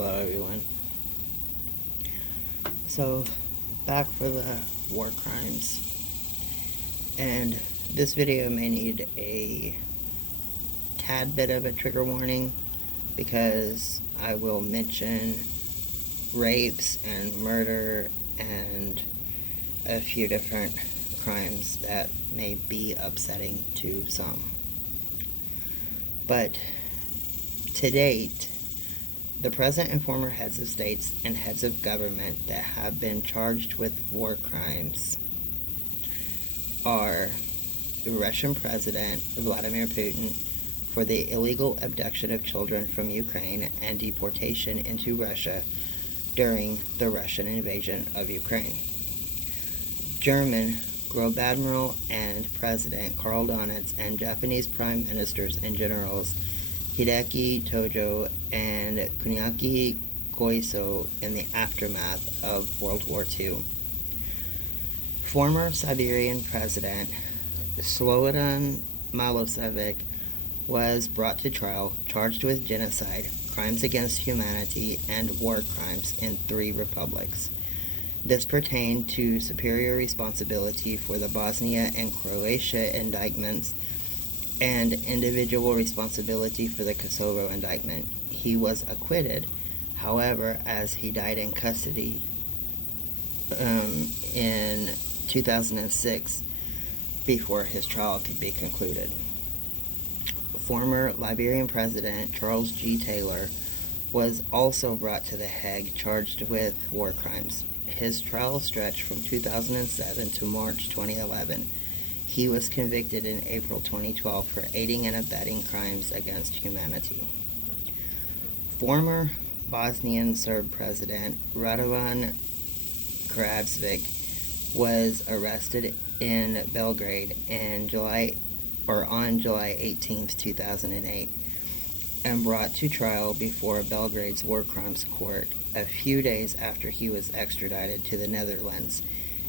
Hello everyone. So, back for the war crimes. And this video may need a tad bit of a trigger warning because I will mention rapes and murder and a few different crimes that may be upsetting to some. But to date, the present and former heads of states and heads of government that have been charged with war crimes are the Russian President Vladimir Putin for the illegal abduction of children from Ukraine and deportation into Russia during the Russian invasion of Ukraine. German Großadmiral and President Karl Donitz and Japanese prime ministers and generals Hideki Tojo and Kuniaki Koiso in the aftermath of World War II. Former Siberian President Slobodan Milosevic was brought to trial, charged with genocide, crimes against humanity, and war crimes in 3 republics. This pertained to superior responsibility for the Bosnia and Croatia indictments and individual responsibility for the Kosovo indictment. He was acquitted, however, as he died in custody in 2006 before his trial could be concluded. Former Liberian President Charles G. Taylor was also brought to The Hague charged with war crimes. His trial stretched from 2007 to March 2011. He was convicted in April 2012 for aiding and abetting crimes against humanity. Former Bosnian Serb President Radovan Karadzic was arrested in Belgrade on July 18, 2008, and brought to trial before Belgrade's War Crimes Court a few days after he was extradited to the Netherlands,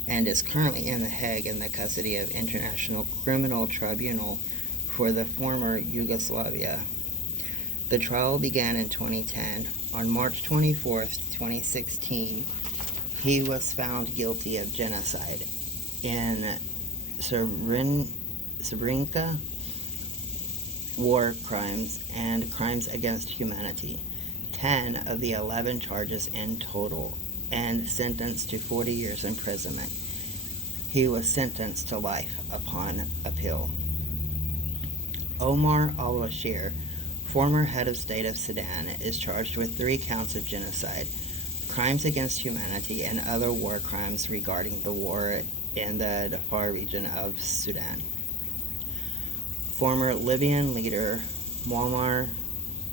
and is currently in The Hague in the custody of International Criminal Tribunal for the former Yugoslavia. The trial began in 2010. On March 24, 2016, he was found guilty of genocide in Srebrenica, war crimes, and crimes against humanity, 10 of the 11 charges in total, and sentenced to 40 years imprisonment. He was sentenced to life upon appeal. Omar al-Bashir, former head of state of Sudan, is charged with 3 counts of genocide, crimes against humanity, and other war crimes regarding the war in the Darfur region of Sudan. Former Libyan leader Muammar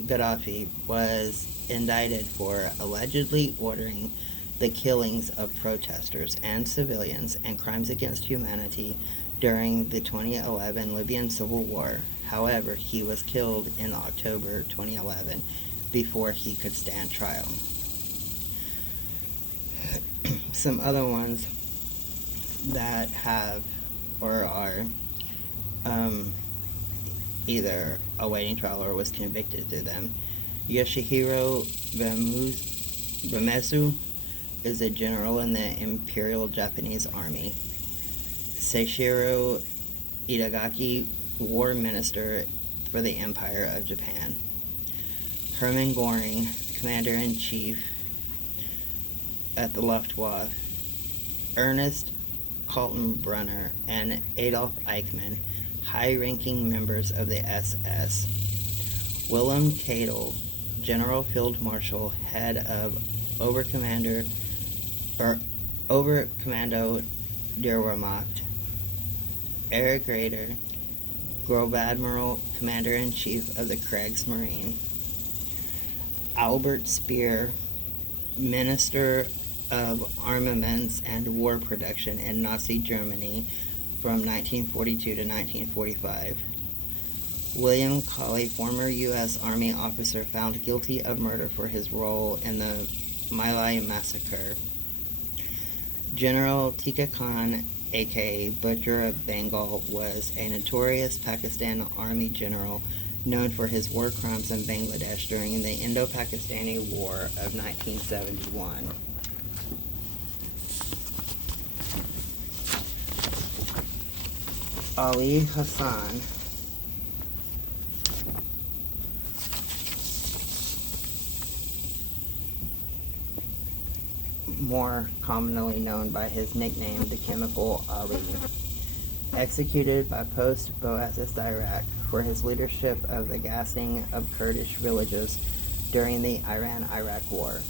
Gaddafi was indicted for allegedly ordering the killings of protesters and civilians and crimes against humanity during the 2011 Libyan civil war. However, he was killed in October 2011 before he could stand trial. Some other ones that have or are either awaiting trial or was convicted through them. Yoshihiro Bamesu is a general in the Imperial Japanese Army. Seishiro Itagaki, war minister for the Empire of Japan. Hermann Göring, commander-in-chief at the Luftwaffe. Ernest Kaltenbrunner and Adolf Eichmann, high-ranking members of the SS. Wilhelm Keitel, General Field Marshal, head of Oberkommando der Wehrmacht. Erich Raeder, Großadmiral, Commander-in-Chief of the Kriegsmarine. Albert Speer, Minister of Armaments and War Production in Nazi Germany from 1942 to 1945. William Cawley, former U.S. Army officer found guilty of murder for his role in the My Lai massacre. General Tika Khan, aka Butcher of Bengal, was a notorious Pakistan Army general known for his war crimes in Bangladesh during the Indo-Pakistani War of 1971. Ali Hassan more commonly known by his nickname, the Chemical Ali, executed by post-Ba'athist Iraq for his leadership of the gassing of Kurdish villages during the Iran-Iraq War.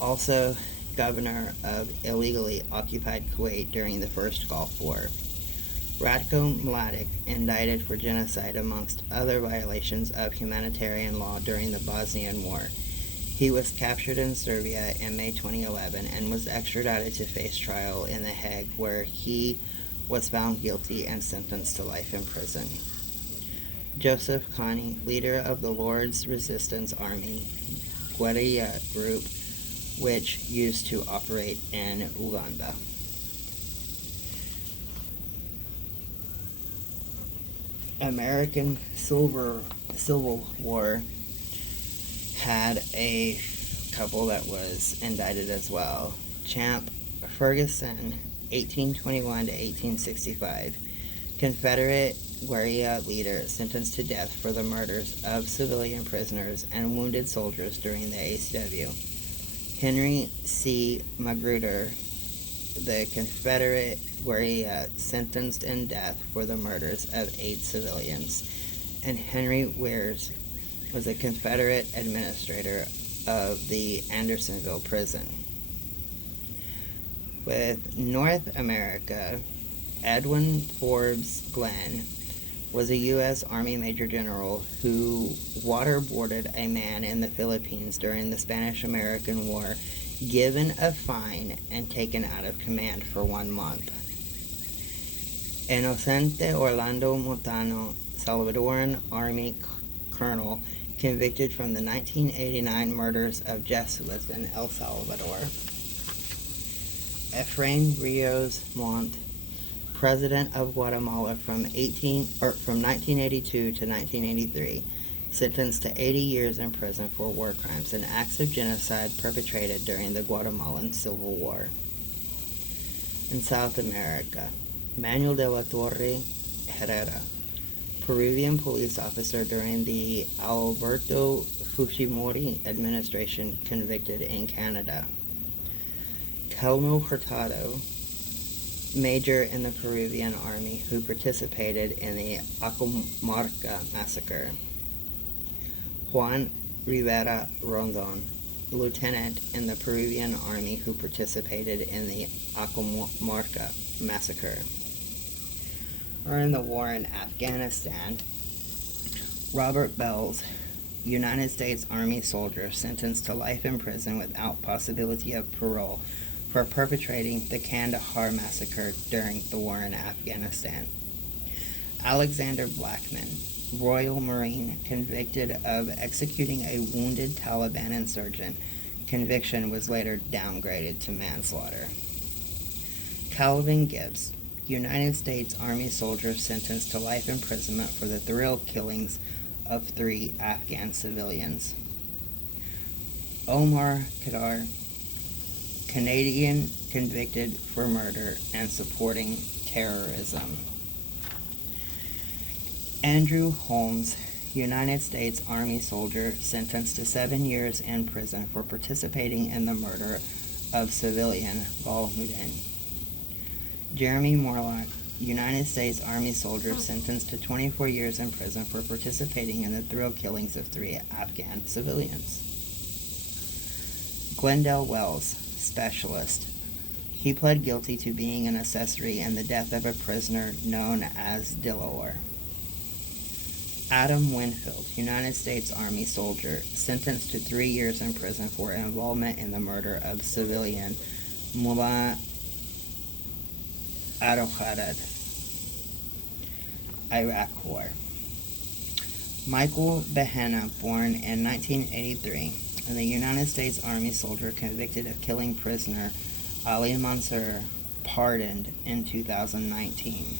Also, governor of illegally occupied Kuwait during the First Gulf War. Ratko Mladic, indicted for genocide amongst other violations of humanitarian law during the Bosnian War. He was captured in Serbia in May 2011 and was extradited to face trial in The Hague, where he was found guilty and sentenced to life in prison. Joseph Kony, leader of the Lord's Resistance Army guerrilla group, which used to operate in Uganda. American Civil War had a couple that was indicted as well. Champ Ferguson, 1821 to 1865, Confederate guerrilla leader sentenced to death for the murders of civilian prisoners and wounded soldiers during the ACW. Henry C. Magruder, the Confederate guerrilla sentenced in death for the murders of 8 civilians, and Henry Weirs was a Confederate administrator of the Andersonville prison. With North America, Edwin Forbes Glenn was a U.S. Army Major General who waterboarded a man in the Philippines during the Spanish-American War, given a fine and taken out of command for 1 month. Inocente Orlando Montano, Salvadoran Army colonel, convicted from the 1989 murders of Jesuits in El Salvador. Efrain Rios Montt, president of Guatemala from 1982 to 1983, sentenced to 80 years in prison for war crimes and acts of genocide perpetrated during the Guatemalan Civil War. In South America, Manuel de la Torre Herrera, Peruvian police officer during the Alberto Fujimori administration, convicted in Canada. Telmo Hurtado, major in the Peruvian army who participated in the Acamarca massacre. Juan Rivera Rondon, lieutenant in the Peruvian army who participated in the Acamarca massacre. Or in the war in Afghanistan, Robert Bells, United States Army soldier sentenced to life in prison without possibility of parole for perpetrating the Kandahar massacre during the war in Afghanistan. Alexander Blackman, Royal Marine, convicted of executing a wounded Taliban insurgent. Conviction was later downgraded to manslaughter. Calvin Gibbs, United States Army soldier sentenced to life imprisonment for the thrill killings of 3 Afghan civilians. Omar Khadr, Canadian, convicted for murder and supporting terrorism. Andrew Holmes, United States Army soldier sentenced to 7 years in prison for participating in the murder of civilian Balmudin. Jeremy Morlock, United States Army soldier sentenced to 24 years in prison for participating in the thrill killings of 3 Afghan civilians. Glendale Wells, specialist. He pled guilty to being an accessory in the death of a prisoner known as Delaware. Adam Winfield, United States Army soldier, sentenced to 3 years in prison for involvement in the murder of civilian Mullah Al-Haddad, Iraq War. Michael Behana, born in 1983, and the United States Army soldier convicted of killing prisoner Ali Mansour, pardoned in 2019.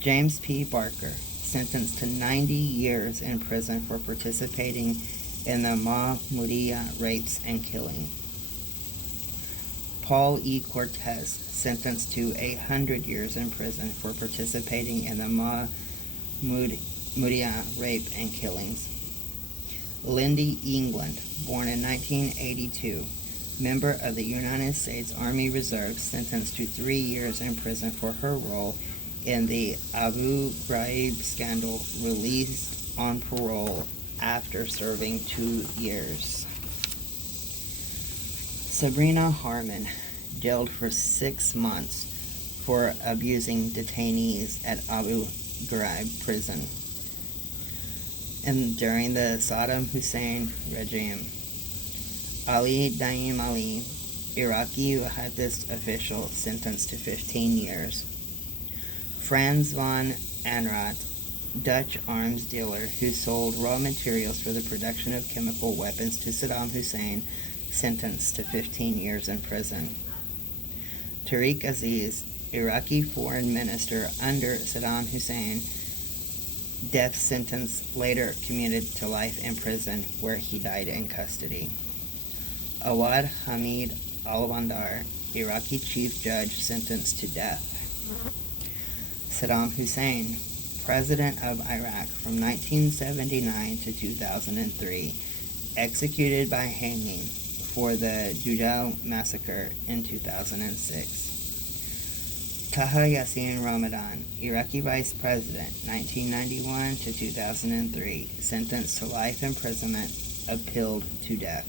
James P. Barker, sentenced to 90 years in prison for participating in the Mahmudiya rapes and killing. Paul E. Cortez, sentenced to 100 years in prison for participating in the Mahmudiya rape and killings. Lindy England, born in 1982, member of the United States Army Reserve, sentenced to 3 years in prison for her role in the Abu Ghraib scandal, released on parole after serving 2 years. Sabrina Harmon, jailed for 6 months for abusing detainees at Abu Ghraib prison and during the Saddam Hussein regime. Ali Daim Ali, Iraqi Wahhabist official, sentenced to 15 years. Franz von Anrat, Dutch arms dealer who sold raw materials for the production of chemical weapons to Saddam Hussein, sentenced to 15 years in prison. Tariq Aziz, Iraqi foreign minister under Saddam Hussein, death sentence, later commuted to life in prison where he died in custody. Awad Hamid al-Bandar, Iraqi chief judge, sentenced to death. Saddam Hussein, president of Iraq from 1979 to 2003, executed by hanging for the Jujal massacre in 2006. Taha Yassin Ramadan, Iraqi vice president, 1991 to 2003, sentenced to life imprisonment, appealed to death.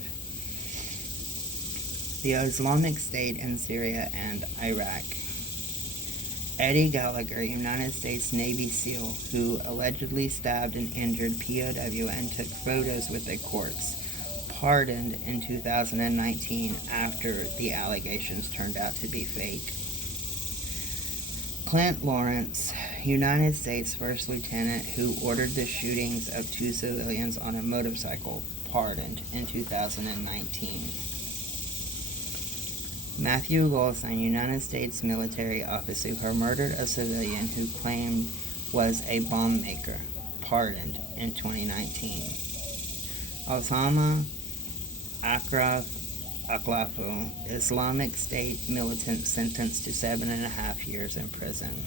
The Islamic State in Syria and Iraq. Eddie Gallagher, United States Navy SEAL, who allegedly stabbed an injured POW and took photos with a corpse, pardoned in 2019 after the allegations turned out to be fake. Clint Lawrence, United States First Lieutenant who ordered the shootings of 2 civilians on a motorcycle, pardoned in 2019. Matthew Golstein, United States military officer who murdered a civilian who claimed was a bomb maker, pardoned in 2019. Osama Aklafu, Islamic State militant, sentenced to 7.5 years in prison.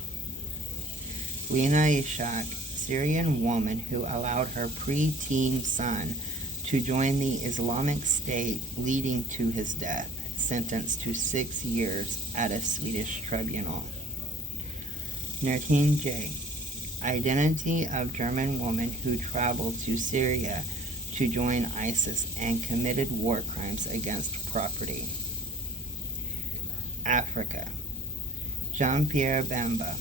Lena Ishaq, Syrian woman who allowed her preteen son to join the Islamic State, leading to his death, sentenced to 6 years at a Swedish tribunal. Nurtin J., identity of German woman who traveled to Syria to join ISIS and committed war crimes against property. Africa. Jean-Pierre Bemba,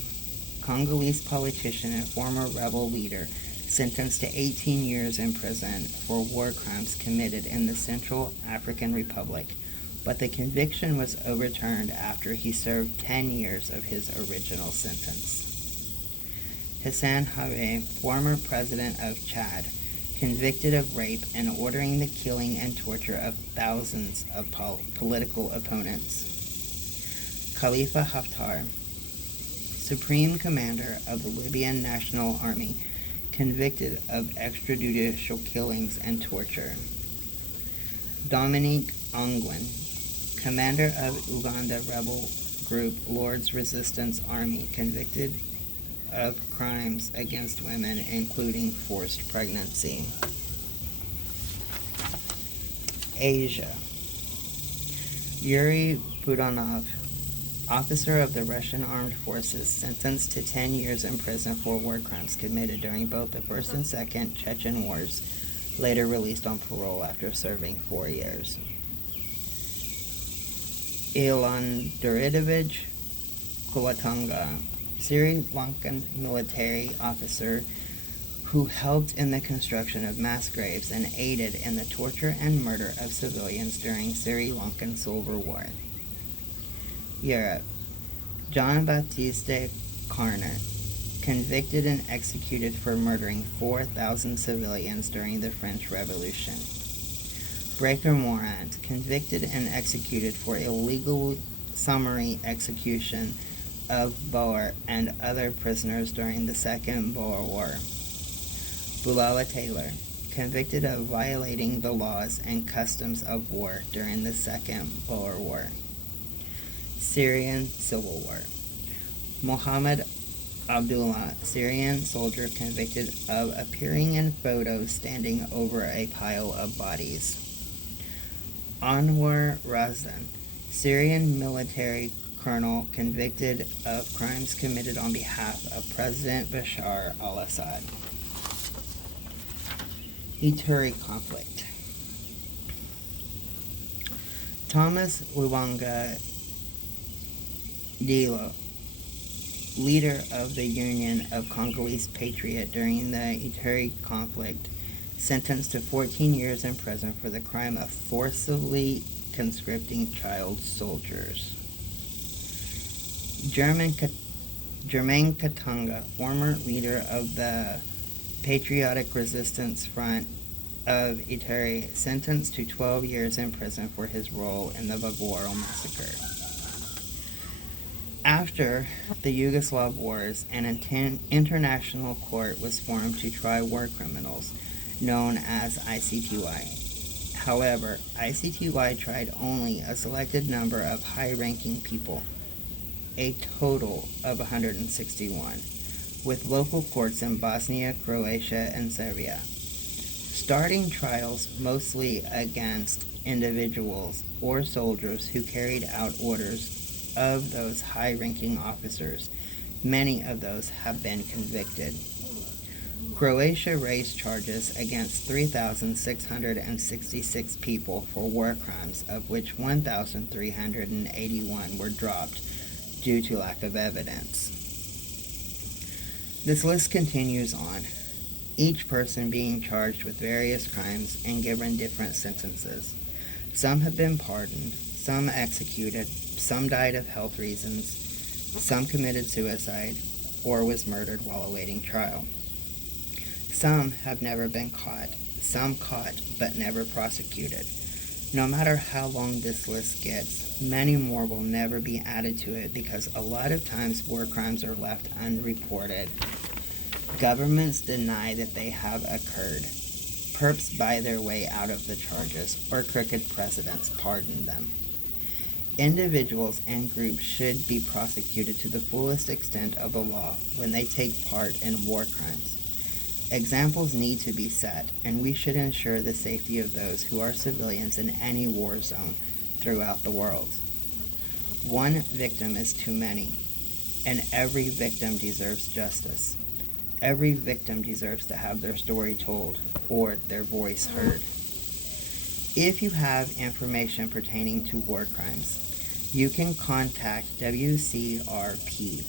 Congolese politician and former rebel leader, sentenced to 18 years in prison for war crimes committed in the Central African Republic, but the conviction was overturned after he served 10 years of his original sentence. Hassan Habre, former president of Chad, convicted of rape and ordering the killing and torture of thousands of political opponents. Khalifa Haftar, Supreme Commander of the Libyan National Army, convicted of extrajudicial killings and torture. Dominique Ongwen, Commander of Uganda rebel group Lord's Resistance Army, convicted of crimes against women, including forced pregnancy. Asia. Yuri Budanov, officer of the Russian Armed Forces, sentenced to 10 years in prison for war crimes committed during both the First and Second Chechen Wars, later released on parole after serving 4 years. Ilan Duridovich Kulatunga, Sri Lankan military officer who helped in the construction of mass graves and aided in the torture and murder of civilians during Sri Lankan Civil War. Europe. John Baptiste Carnot, convicted and executed for murdering 4,000 civilians during the French Revolution. Breaker Morant, convicted and executed for illegal summary execution of Boer and other prisoners during the Second Boer War. Bulala Taylor, convicted of violating the laws and customs of war during the Second Boer War. Syrian Civil War. Mohammed Abdullah, Syrian soldier convicted of appearing in photos standing over a pile of bodies. Anwar Razdan, Syrian military colonel convicted of crimes committed on behalf of President Bashar al-Assad. Ituri conflict. Thomas Lubanga Dilo, leader of the Union of Congolese Patriots during the Ituri conflict, sentenced to 14 years in prison for the crime of forcibly conscripting child soldiers. Germain Katanga, former leader of the Patriotic Resistance Front of Ituri, sentenced to 12 years in prison for his role in the Bagoro massacre. After the Yugoslav wars, an international court was formed to try war criminals, known as ICTY. However, ICTY tried only a selected number of high-ranking people, a total of 161, with local courts in Bosnia, Croatia, and Serbia, starting trials mostly against individuals or soldiers who carried out orders of those high-ranking officers. Many of those have been convicted. Croatia raised charges against 3,666 people for war crimes, of which 1,381 were dropped due to lack of evidence. This list continues on, each person being charged with various crimes and given different sentences. Some have been pardoned, some executed, some died of health reasons, some committed suicide, or was murdered while awaiting trial. Some have never been caught, some caught but never prosecuted. No matter how long this list gets, many more will never be added to it because a lot of times war crimes are left unreported. Governments deny that they have occurred. Perps buy their way out of the charges, or crooked presidents pardon them. Individuals and groups should be prosecuted to the fullest extent of the law when they take part in war crimes. Examples need to be set, and we should ensure the safety of those who are civilians in any war zone throughout the world. One victim is too many, and every victim deserves justice. Every victim deserves to have their story told or their voice heard. If you have information pertaining to war crimes, you can contact WCRP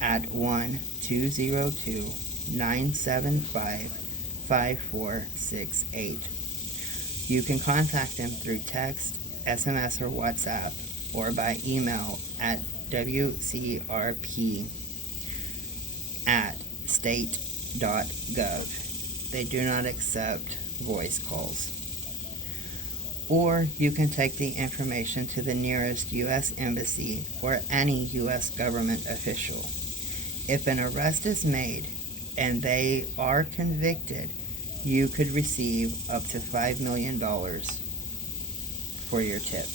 at 1-202-975-5468. You can contact them through text, SMS, or WhatsApp, or by email at wcrp@state.gov. They do not accept voice calls. Or you can take the information to the nearest U.S. Embassy or any U.S. government official. If an arrest is made and they are convicted, you could receive up to $5 million for your tip.